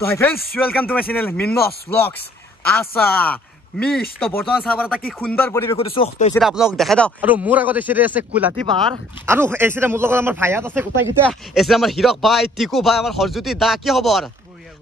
তো hi friends welcome to my channel means blogs আশা মিস তো বর্তমান চাবৰ এটা কি সুন্দৰ পৰিৱেশ কৰিছো তো এসে আপোনাক দেখাই দাও আৰু মোৰ আগত এসে আছে কুলাতি পাহাৰ আৰু এসে মোৰ লগত আমাৰ ভাইয়াত আছে গোটাই গিটা এসে আমাৰ হিৰক ভাই টিকু ভাই আমাৰ হৰজ্যোতি দা কি খবৰ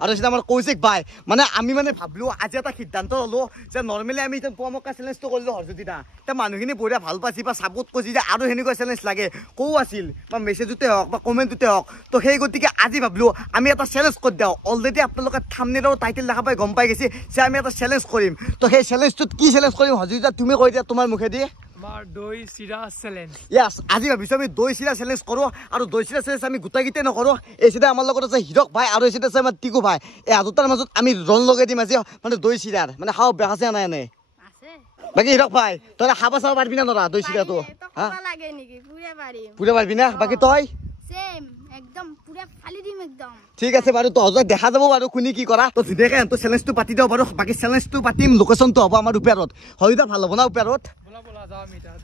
আৰু এসে আমাৰ কৌশিক ভাই মানে আমি মানে ভাবলো আজি এটা সিদ্ধান্ত ললো যে নৰমালি আমি এটা পোৱামকা চ্যালেঞ্জটো কৰিলো হৰজ্যোতি দা তে মানুহখিনি বঢ়িয়া ভাল পাইছি বা সাপোৰ্ট কৰিছি যে আৰু হেনেকুৱা চ্যালেঞ্জ লাগে কৌ আছিল বা মেছেজতে হওক বা কমেন্টতে হওক তো সেই গতিকে আজি ভাবলো আমি এটা চ্যালেঞ্জ কৰি দিও অলৰেডি আপোনালোকে থাম্বনেইলৰ টাইটেল দেখা পাই গম পাই গৈছি যে আমি এটা চ্যালেঞ্জ কৰিম তো সেই চ্যালেঞ্জটোত কি চ্যালেঞ্জ কৰিম হৰজ্যোতি দা তুমি কৈ দিয়া তোমাৰ মুখেদি আমাৰ দৈ চিৰা চ্যালেঞ্জ ইয়াস আজি ভাবিছো আমি দৈ চিৰা চ্যালেঞ্জ কৰো আৰু দৈ চিৰা চ্যালেঞ্জ আমি গোটাইগিতে নকৰো এসে আমাৰ লগত আছে হিৰক ভাই আৰু এসে আছে আমাৰ টিকু ভাই এই আজোতাৰ মাজত আমি ৰন লগাই দিম আজি মানে দৈ চিৰাৰ মানে খাও বেখাছে নাই নাই আছে বাকি হিৰক ভাই তই খাবা চাব পাৰবি না নৰা দৈ চিৰাটো হা লাগে নেকি পুৰা পাৰিম পুৰা পাৰবি না বাকি তই সেম একদম পুৰা ফালি দিম একদম ঠিক আছে বাৰু তো হজক দেখা যাব বাৰু কোনি কি কৰা তো ধুনীয়াকে তো চ্যালেঞ্জটো পাতি দিও বাৰু বাকি চ্যালেঞ্জটো পাতিম লোকেশনটো হ'ব আমাৰ ওপৰত হয়দা ভাল হ'ব না ওপৰত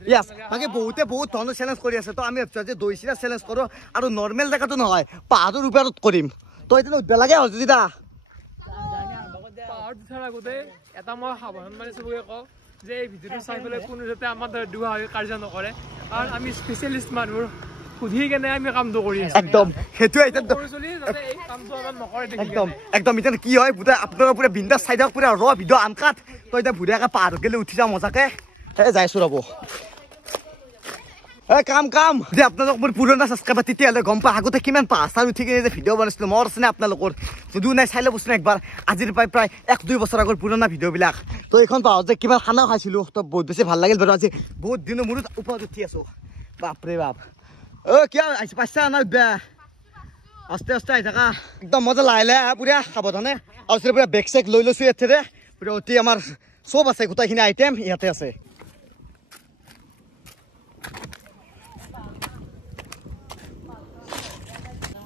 ইয়াস বাকি বহুতে বহুত ধৰণৰ চ্যালেঞ্জ কৰি আছে তো আমি ভাবছো যে দৈ চিৰা চ্যালেঞ্জ কৰো আৰু নৰমাল জায়গাটো নহয় পাহাৰৰ ওপৰত কৰিম তো এটা উঠবা লাগে হৰজ্যোতি দা পাহাৰত উঠাৰ আগতে এটা মই সাৱধান মানে চবকে কওঁ যে এই ভিডিঅ'টো চাই পেলাই কোনো যাতে আমাৰ দৰে দুহা কাৰ্য নকৰে কাৰণ আমি স্পেচিয়েলিষ্ট মানুহ সুধি কেনে আমি কামটো কৰি আছো একদম হেতু এটা এই কামটো আমাৰ নকৰে একদম একদম এটা কি হয় বুটা আপোনালোকে পুৰা বিন্দাস চাই দিয়ক পুৰা ৰ ভিডিঅ' আনকাত তো এটা ভুৰিয়াকে পাহাৰত গেলে উঠি যাওঁ মজাকে এই যাইছো ৰ'ব এই কাম যে আপোনালোক মোৰ পুৰণা সাবস্ক্ৰাইবাৰ তেতিয়াহ'লে গম পাই আগতে কিমান পাহাৰ উঠি কিনে যে ভিডিঅ' বনাইছিলোঁ মোৰ আছে নে আপোনালোকৰ যদিও নাই চাই ল'বচোন একবাৰ আজিৰ প্ৰায় 1-2 বছৰ আগৰ পুৰণা ভিডিঅ'বিলাক তো এইখন পাহাৰত যে কিমান খানা খাইছিলোঁ তো বহুত বেছি ভাল লাগিল বাৰু আজি বহুত দিনৰ মূৰত ওপৰত উঠি আছো বাপৰে বাপ কিয় আহিছে পাইছা না আস্তে আস্তে আহি থাকা একদম মজা লাহে লাহে পুৰা সাৱধানে আৰু পুৰা বেগ চেক লৈ লৈছোঁ ইয়াতে পুৰা অতি আমাৰ চব আছে গোটেইখিনি আইটেম ইয়াতে আছে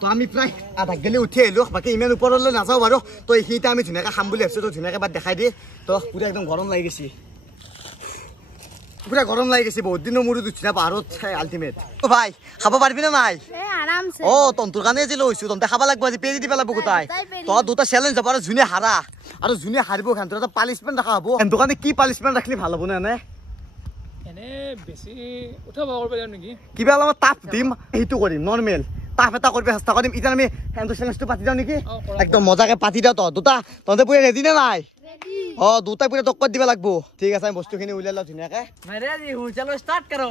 তো আমি প্ৰায় আধা গেলি উঠি আহিলোঁ বাকী ইমান ওপৰলৈ নাযাওঁ বাৰু তো এইখিনিতে আমি ধুনীয়াকৈ খাম বুলি ভাবিছোঁ তো ধুনীয়াকৈ বাট দেখাই দিয়ে তো পুৰা একদম গৰম লাগি গৈছে পুৰা গৰম লাগি গৈছে বহুত দিনৰ মূৰত উঠিনা পাহাৰত আল্টিমেট অ ভাই খাব পাৰিবি না নাই আৰামছে অ তন্তুৰ কাৰণে যে লৈছো তন্তে খাব লাগব আজি পেৰি দি পেলাব গোটাই তো দুটা চ্যালেঞ্জ হ'ব আৰু জুনে হাৰা আৰু জুনে হাৰিব খান এটা পানিশমেন্ট ৰাখা হ'ব এন দোকানে কি পানিশমেন্ট ৰাখলি ভাল হ'ব না এনে বেছি উঠাব কৰিব পাৰিম নেকি কিবা অলপ তাপ দিম সেইটো কৰিম নৰ্মেল তাপ এটা কৰিব চেষ্টা কৰিম এতিয়া আমি হেণ্ড চ্যালেঞ্জটো পাতি দিওঁ নেকি একদম মজাকে পাতি দিওঁ তো দুটা তন্তে পুৰা ৰেডি নে নাই ও দুটাই পুৰা টক্কৰ দিব লাগব ঠিক আছে আমি বস্তুখিনি উলিয়াই লওঁ ধুনীয়াকে ৰেডি হো চলো স্টাৰ্ট কৰো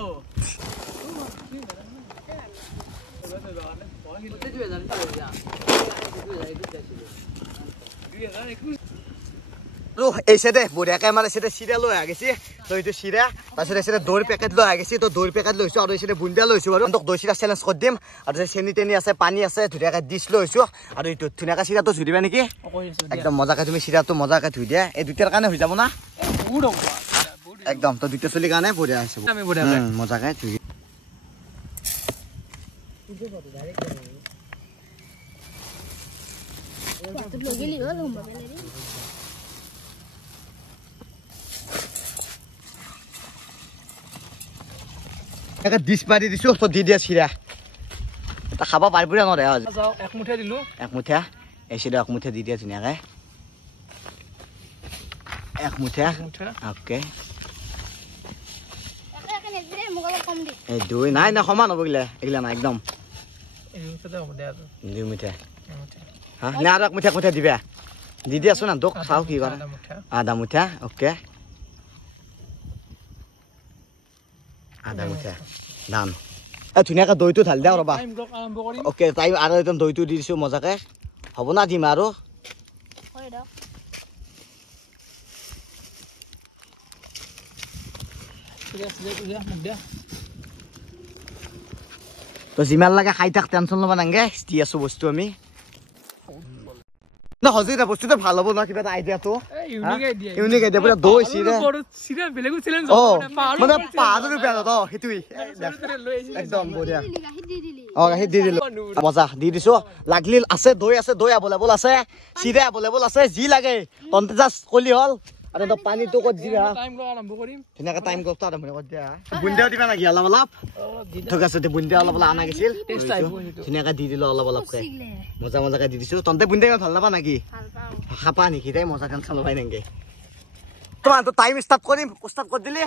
এই সাইডে বঢ়িয়াকে আমাৰ সাইডে চিৰা লৈ আহিছে তো এইটো চিৰা তাৰপিছত সাইডে দৈৰ পেকেট লৈ আহিছে তো দৈৰ পেকেট লৈছো আৰু সাইডে বুন্দিয়া লৈছো বাৰু দৈ চিৰা চ্যালেঞ্জ কৰি দিম আৰু চেনি তেনি আছে পানী আছে ধুনীয়াকে ডিছ লৈছো আৰু এইটো ধুনীয়াকে চিৰাটো ধুই দিবা নেকি একদম মজাকে তুমি চিৰাটো মজাকে ধুই দিয়া এই দুটাৰ কাৰণে হৈ যাব না একদম তো দুটা চলিৰ কাৰণে বঢ়িয়া হৈছে মজাকে ধুই একটা ডিশ মাৰি দিছো তো দি দিয়া চিৰা এটা খাব পাৰিব না নৰে এক মুঠা দিলো এক মুঠা এই চিৰা এক মুঠা দি দিয়া ধুনীয়াকে এক মুঠা ওকে এই দুই নাই না সমান হ'ব এগিলা না একদম দুই মুঠা হা না আৰু এক মুঠা মুঠা দিবা দি দিয়াছো না দোক চাও কি কৰা আধা মুঠা ওকে আধা মুঠা দাম ধুনীয়াকে দৈটো ঢালি দিওঁ ৰবা অ'কে টাইম আৰু একদম দৈটো দি দিছোঁ মজাকে হ'ব না দিম আৰু তো যিমান লাগে খাই থাক টেনশ্যন ল'ব নালাগে দি আছোঁ বস্তু আমি না হজি না বস্তুটো ভাল হ'ব না কিবা এটা আইডিয়াটো ইউনিক আইডিয়া পুৰা দৈ চিৰা অ মানে পাহাৰৰ ওপৰত সেইটোৱেই একদম বঢ়িয়া অ গাখীৰ দি দিলোঁ মজা দি দিছোঁ লাগলি আছে দৈ এভেইলেবল আছে চিৰা এভেইলেবল আছে যি লাগে তন্তে জাষ্ট কলি হ'ল আৰু তো পানীটো ক'ত দিবা ধুনীয়াকৈ টাইম গ'লটো আৰম্ভ কৰি দিয়া বুন্দিয়াও দিবা নেকি অলপ অলপ ঠিক আছে বুন্দিয়া অলপ অলপ আনা গৈছিল ধুনীয়াকৈ দি দিলোঁ অলপ অলপকৈ মজা মজাকৈ দি দিছোঁ তন্তে বুন্দিয়া ভাল নাপা নেকি খাপা নেকি তাই মজা টেনশন লবাই নেকি তোমার তো টাইম স্টার্ট করিম স্টার্ট করে দিলি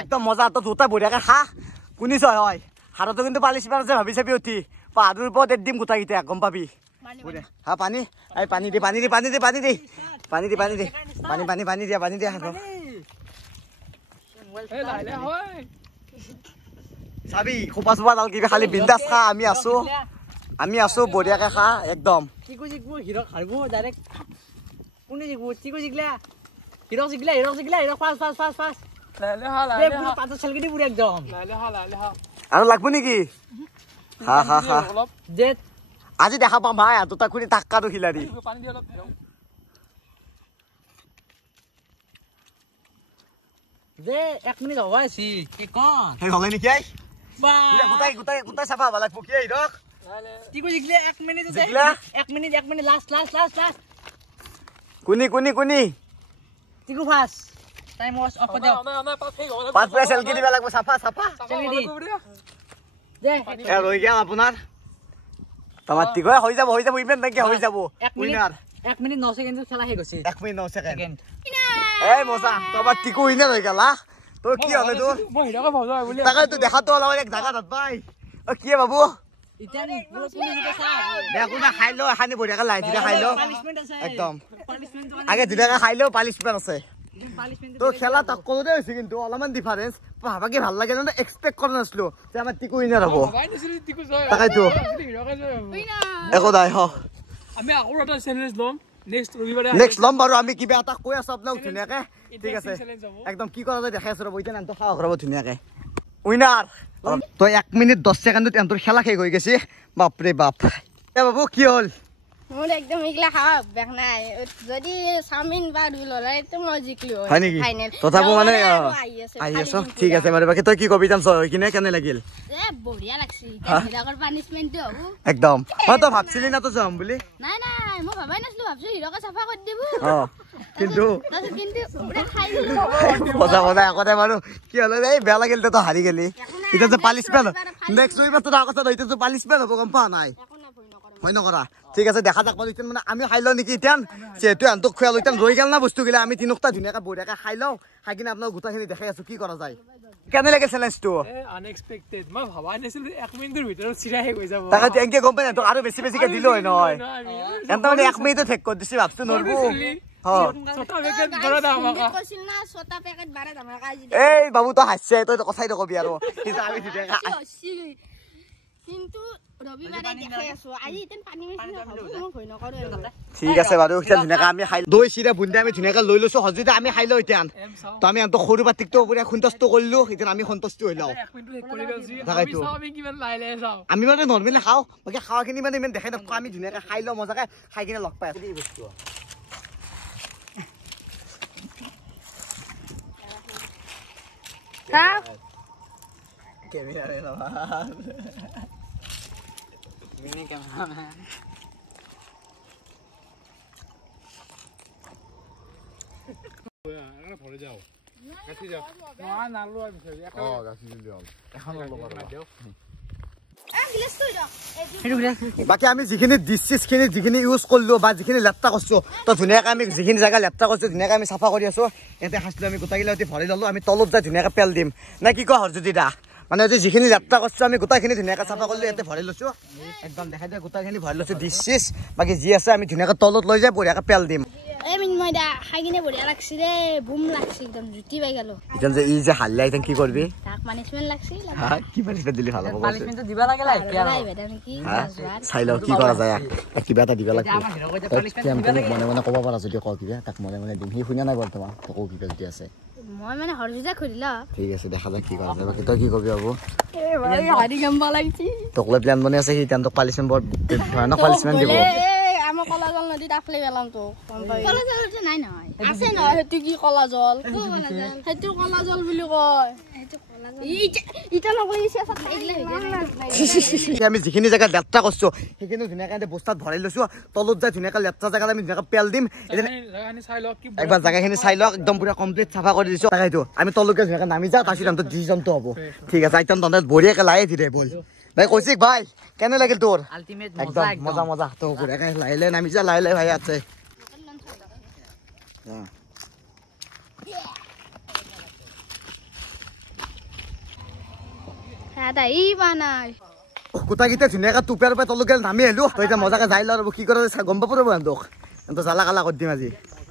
একদম মজা তো দুটা বঢ়িয়াকে খা শুনিছ হয় হাততো কিন্তু পালিশ পাৰ আছে ভাবি চাবি উঠি পাহাৰৰ ওপৰত এদিম গোটাকেইটা গম পাবি হা পানী এই পানী দে পানী দে পানী দে পানী দে পানী দে পানী দে পানী পানী পানী দিয়া পানী দিয়া চাবি খোপা চোপা ডাল কিবি খালি বিন্দাছ খা আমি আছো বঢ়িয়াকে খা একদম চিকু জিকবো হিৰক হাৰবো ডাইৰেক্ট কোনে জিকবো চিকু জিকলা হিৰক ফাষ্ট লাইলে হা এই পুৰো পাতা ছলগিটি পুৰো একদম লাইলে হা আৰু লাগবো নেকি হা হা হা অলপ যে আজি দেখা পাম ভাই দুটা খুনি টাক্কাটো খিলাৰি পানী দি অলপ যে 1 মিনিট হবা আছে কি কোন সেই হলে নেকি আই বা গোটাই চাফা হবা লাগবো কি হিৰক চিকু জিকলে 1 মিনিট আছে 1 মিনিট লাষ্ট কোনি চিকু ফাষ্ট টাইম ওয়াচ অফ কৰি দিও পাঁচ পইচা সেলকি দিবা লাগবো চাফা চেলকি যে এ ৰৈ গেল আপোনাৰ তোমাৰ টিক হৈ যাব ইভেন্ট নাকি হৈ যাব উইনাৰ 1 মিনিট 9 সেকেন্ড খেলা হে গৈছে 1 মিনিট 9 সেকেন্ড এই মজা তোমাৰ টিকু উইনাৰ হৈ গেল তোৰ কি হলে তোৰ মই হিৰকে ভাও যাই বুলি তাকে তো দেখাতো অলপ এক জায়গা ভাই ও কি বাবু ইতানি পুরো কোনে নিতে চা দেখো না খাইলো এখানে বঢ়িয়াকে লাই দিলে খাইলো পানিশমেন্ট আছে একদম পানিশমেন্ট আগে দুটাকে খাইলো পালিশমেন্ট আছে পানিশমেন্ট তো খেলা তাকলতে হৈছে কিন্তু অলপমান ডিফারেন্স ভাবাকে ভাল লাগে না এক্সপেক্ট কৰা নাছিলো যে আমাৰ টিকু উইনাৰ হ'ব ভাই নিছিলি টিকু জয় তাকেতো হিৰকে জয় একো নাই হ আমি আকৌ এটা চ্যালেঞ্জ লম নেক্সট ৰবিবাৰে নেক্সট লম বাৰু আমি কিবা এটা কৈ আছো আপোনাক ধুনীয়াকে ঠিক আছে একদম কি কৰা যায় দেখাই আছো ৰব এতিয়া নামটো খাও ৰব ধুনীয়াকে উইনাৰ তো 1 মিনিট 10 সেকেন্ডত এন্তৰ খেলা শেষ হৈ গৈছে বাপৰে বাপ এ বাবু কি হল মোৰ একদম ইগলা খাওয়া বেক নাই যদি চাউমিন বা দুল হলাই তো মই জিকলি হয় নেকি তথাপি মানে আহি আছো ঠিক আছে বাৰু বাকি তই কি কবি যাম হৈ কিনে কেনে লাগিল এ বঢ়িয়া লাগছি হিৰকৰ পানিশমেন্টটো হ'ব একদম মই তো ভাবছিলি না তো যাম বুলি নাই মই ভাবাই নাছিলো ভাবছো হিৰকে চাফা কৰি দিব কিন্তু পুৰা খাই দিলো মজা আগতে বাৰু কি হল এই বেয়া লাগিল তো হাৰি গেলি এতিয়া যে পালিশমেন্ট নেক্সট উইকত তো আগতে হইতে তো পালিশমেন্ট হ'ব গম পা নাই হয় নকৰা ঠিক আছে দেখা যাক পালো ইতেন মানে আমি খাই লও নেকি ইতেন যেহেতু আনটো খুৱালো ইতেন ৰৈ গেল না বস্তুগিলা আমি তিনটা ধুনীয়াকে বঢ়িয়াকে খাই লও খাই কিনে আপোনাক গোটাখিনি দেখাই আছো কি কৰা যায় কেনে লাগে চ্যালেঞ্জটো আনএক্সপেক্টেড মই ভাবাই নাছিলো 1 মিনিটৰ ভিতৰত চিৰাহে হৈ যাব তাকে তেংকে গম পাই না তো আৰু বেছিকে দিলো হয় নহয় এন্তা মানে 1 মিনিটত ঠেক কৰি দিছি ভাবছো নৰবো ছটা পেকেট বড় দাম আকা কৈছিল না ছটা পেকেট বাৰে ধামাকা আজি এই বাবু তো হাসছে তই তো কথাই নকবি আৰু আমি ধুনীয়াকে কিন্তু ৰবিবাৰে দেখাই আছো আজি ইতেন পানী মেচিন মই ভয় নকৰো ঠিক আছে বাৰু এতিয়া ধুনীয়াকে আমি খাই দৈ চিৰা বুন্দি আমি ধুনীয়াকে লৈ লৈছো হজিতে আমি খাই লও এতিয়া তো আমি আনটো সৰু বাটিকটো পুৰা সন্তুষ্ট কৰিলো এতিয়া আমি সন্তুষ্ট হৈ লও 1 মিনিট কৰি গলছি তাকেতো আমি কিমান লাইলে যাও আমি মানে নৰমেলি খাও বাকি খাৱাখিনি মানে ইমান দেখাই নাপাও আমি ধুনীয়াকে খাই লও মজাকে খাই কিনে লগ পাই আছো বস্তু কা কেমেৰা লবা মিনি ক্যামেরাম্যান ভরে যাও গাছি যাও না নালু আর বিষয় গাছি দিলে হল এখন লব পারো বাকি আমি যিখিনি ডিসিসখিনি যিখিনি ইউজ করলো বা যিখিনি লেত্ৰা কৰছো তো ধুনীয়াকে আমি যিখিনি জায়গা লেত্ৰা কৰছো ধুনীয়াকে আমি সাফা কৰি আছো এতে হাসলো আমি গোটাগিলা ভৰি ললো আমি তলত যাই ধুনীয়াকে পেল দিম না কি কয় হৰজ্যোতি দা মানে যিখিনি লেত্ৰা কৰছো আমি গোটাখিনি ধুনীয়াকে সাফা কৰিলো এতে ভৰি লৈছো একদম দেখাই দিয়া গোটাখিনি ভৰি লৈছো ডিসিস বাকি যি আছে আমি ধুনীয়াকে তলত লৈ যাই বঢ়িয়াকে পেল দিম এই মিনময় দা খাই কিনে বঢ়িয়া লাগছি রে বুম লাগছি একদম জুতি পাই গেল ইতেন যে ই যে হাল্লা ইতেন কি করবি তাক পানিশমেন্ট লাগছি হ্যাঁ কি পানিশমেন্ট দিলি ভালো হবে পানিশমেন্ট দিবা লাগে লাই নাই বেটা নাকি চাই লও কি কৰা যায় কিবা এটা দিবা লাগিব আমাৰ হিৰক যে পানিশমেন্ট মনে মনে ক'ব পাৰা যদি কওঁ কিবা তাক মনে মনে দিম সি শুনা নাই বৰ্তমান তোকো কিবা যদি আছে মই মানে হৰজুজা খুলিলা ঠিক আছে দেখা যাক কি কৰা যায় বাকি তই কি কবি বাবু এ ভাই হাৰি গম্বা লাগছি তোক লৈ প্ল্যান বনি আছে সি তেন তোক পালিশমেন্ট বৰ ভয়ানক পালিশমেন্ট দিব আমাৰ কলা জল নদীত আফলে গেলাম তো কলা জল নাই নহয় আছে নহয় হেতু কি কলা জল হেতু কলা জল বুলি কয় হেতু কলা জল ইটা নকইছে আমি যিখিনি জায়গা লেত্ৰা কৰছো সেইখিনি ধুনীয়াকে বস্তাত ভৰাই লৈছো তলত যাই ধুনীয়াকে লেত্ৰা জায়গাত আমি ধুনীয়াকে পেল দিম জায়গাখিনি চাই লও কি একবাৰ জায়গাখিনি চাই লওক একদম পুৰা কমপ্লিট চাফা কৰি দিছো তাকেইতো আমি তলকে ধুনীয়াকে নামি যাওঁ তাৰপিছত তহঁতৰ ডিচিজনটো হ'ব ঠিক আছে একদম তহঁতে বঢ়িয়াকে লাই দিলে বল ভাই কৌশিক ভাই কেনে লাগিল তোৰ আলটিমেট একদম মজা তো বঢ়িয়াকে লাহে লাহে নামি যা লাহে লাহে ভাই আছে গোটাকেইটা ধুনীয়াকৈ টুপিয়াৰ পৰা তললৈকে নামি আহিলো তই এতিয়া মজাকে যাই লওঁ কি কৰে গম পাব ৰ'ব সিহঁতক সিহঁতক জ্বালা কালা কৰি দিম আজি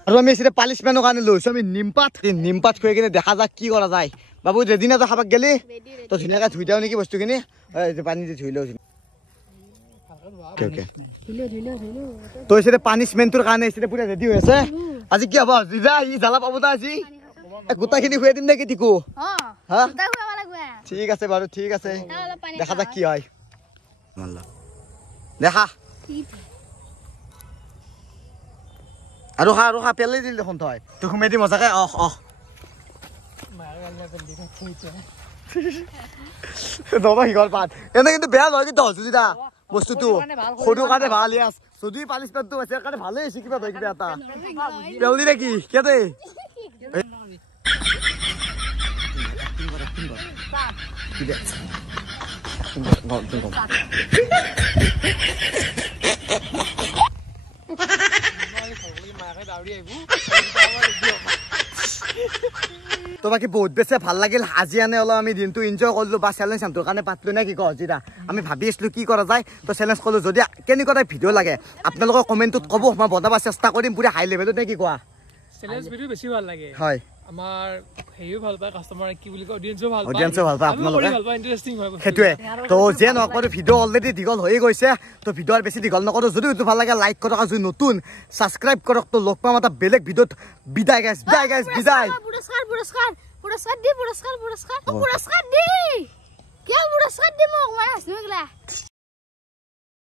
আৰু আমি আছিলে পালিচমেণ্টৰ কাৰণে লৈছোঁ আমি নিমপাত খুৱাই কিনে দেখা যাক কি কৰা যায় বাবু ৰেডি না তই খাবাক গেলি তই ধুনীয়াকৈ ধুই দিওঁ নেকি বস্তুখিনি পানী দি ধুই লওঁ তই আছিলে পানিচমেণ্টৰ কাৰণে আছিলে পুৰা ৰেডি হৈ আছে আজি কি হ'ব জিজা ই জ্বালা পাব না আজি গোটাখিনি খুৱাই দিম নেকি টিকু হা ঠিক আছে বাৰু ঠিক আছে দেখা যাক কি হয় দেখা আৰু হা পেলাই দিল দেখোন তই তোক সোমাই দি মজাকে নবা সিঘৰ পাত এনে কিন্তু বেয়া নহয় কিন্তু হজুৰিদা বস্তুটো সৰুৰ কাৰণে ভাল ইয়াছ যদি পানিচমেণ্টটো আছে কাৰণে ভালেই হৈছে কিবা ধৰি কিবা এটা পেলদি নেকি কেতে তো বাকি বহুত বেছি ভাল লাগিল আজি আনে অলপ আমি দিনটো এনজয় কৰিলো বা চেলেঞ্জ চামটোৰ কাৰণে পাতলো নে কি কওঁ জিৰা আমি ভাবি আছিলো কি কৰা যায় তো চেলেঞ্জ কৰিলো যদি কেনেকুৱা ভিডিঅ' লাগে আপোনালোকৰ কমেণ্টত ক'ব মই বনাব চেষ্টা কৰিম পুৰা হাই লেভেলত নে কি কোৱা চেলেঞ্জ ভিডিঅ' বেছি ভাল লাগে হয় আমাৰ হেৰিও ভাল পায় কাষ্টমাৰ কি বুলি কয় অডিয়েন্সও ভাল পায় আপোনালোকে ভাল পায় ইন্টাৰেষ্টিং হয় সেইটোৱে তো যে নকৰো ভিডিঅ' অলৰেডি দীঘল হৈ গৈছে তো ভিডিঅ' বেছি দীঘল নকৰো যদি ভিডিঅ' ভাল লাগে লাইক কৰক আৰু নতুন ছাবস্ক্ৰাইব কৰক তো লগ পাম এটা বেলেগ ভিডিঅ'ত বিদায় গাইছ বিদায় পুৰস্কাৰ দি কিয় পুৰস্কাৰ দি মোক মই আছো